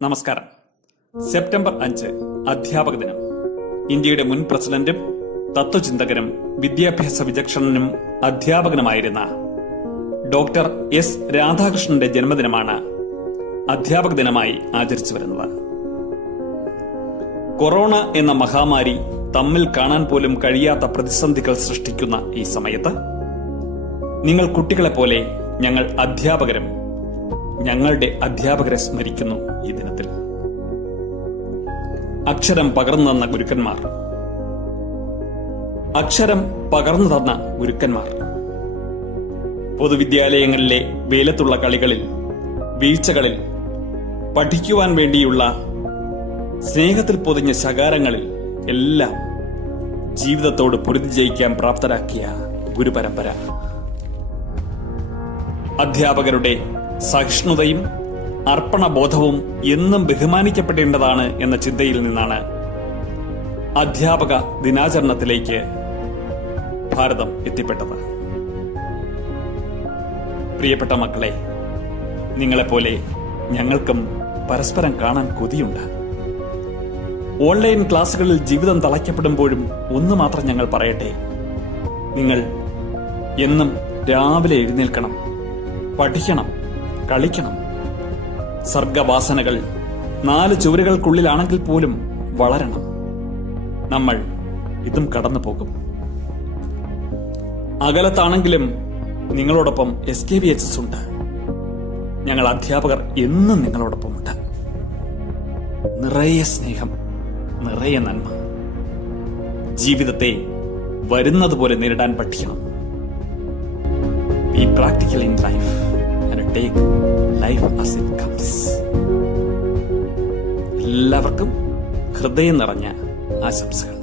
നമസ്കാരം. സെപ്റ്റംബർ 5 അധ്യാപക ദിനം. ഇന്ത്യയുടെ മുൻ പ്രസിഡന്റും തത്വചിന്തകനും വിദ്യാഭ്യാസ വിചക്ഷണനും അധ്യാപകനുമായിരുന്ന ഡോക്ടർ എസ് രാധാകൃഷ്ണന്റെ ജന്മദിനമാണ് അധ്യാപക ദിനമായി ആചരിച്ചു വരുന്നത്. കൊറോണ എന്ന മഹാമാരി തമ്മിൽ കാണാൻ പോലും കഴിയാത്ത പ്രതിസന്ധികൾ സൃഷ്ടിക്കുന്ന ഈ സമയത്ത് നിങ്ങൾ കുട്ടികളെപ്പോലെ ഞങ്ങൾ അധ്യാപകരും ഞങ്ങളുടെ അധ്യാപകരെ സ്മരിക്കുന്നു. ഈ ദിനത്തിൽ അക്ഷരം പകർന്നു തന്ന ഗുരുക്കന്മാർ, അക്ഷരം പകർന്നു തന്ന ഗുരുക്കന്മാർ പൊതുവിദ്യാലയങ്ങളിലെ വെയിലത്തുള്ള കളികളിൽ, വീഴ്ചകളിൽ, പഠിക്കുവാൻ വേണ്ടിയുള്ള സ്നേഹത്തിൽ പൊതിഞ്ഞ ശകാരങ്ങളിൽ എല്ലാം ജീവിതത്തോട് പൊരുതി ജയിക്കാൻ പ്രാപ്തരാക്കിയ ഗുരുപരമ്പര. അധ്യാപകരുടെ സഹിഷ്ണുതയും അർപ്പണബോധവും എന്നും ബഹുമാനിക്കപ്പെടേണ്ടതാണ് എന്ന ചിന്തയിൽ നിന്നാണ് അധ്യാപക ദിനാചരണത്തിലേക്ക് ഭാരതം എത്തിപ്പെട്ടത്. പ്രിയപ്പെട്ട മക്കളെ, നിങ്ങളെപ്പോലെ ഞങ്ങൾക്കും പരസ്പരം കാണാൻ കൊതിയുണ്ട്. ഓൺലൈൻ ക്ലാസുകളിൽ ജീവിതം തളയ്ക്കപ്പെടുമ്പോഴും ഒന്ന് മാത്രം ഞങ്ങൾ പറയട്ടെ: നിങ്ങൾ എന്നും രാവിലെ എഴുന്നേൽക്കണം, പഠിക്കണം, കളിക്കണം. സർഗവാസനകൾ 4 ചുവരുകൾക്കുള്ളിലാണെങ്കിൽ പോലും വളരണം. നമ്മൾ ഇതും കടന്നു പോകും. അകലത്താണെങ്കിലും നിങ്ങളോടൊപ്പം SKVHS ഉണ്ട്. ഞങ്ങൾ അധ്യാപകർ എന്നും നിങ്ങളോടൊപ്പമുണ്ട്. നിറയെ സ്നേഹം, നിറയെ നന്മ. ജീവിതത്തെ വരുന്നത് പോലെ നേരിടാൻ പഠിക്കണം. Be practical in life and take life as it comes. എല്ലാവർക്കും ഹൃദയം നിറഞ്ഞ ആശംസകൾ.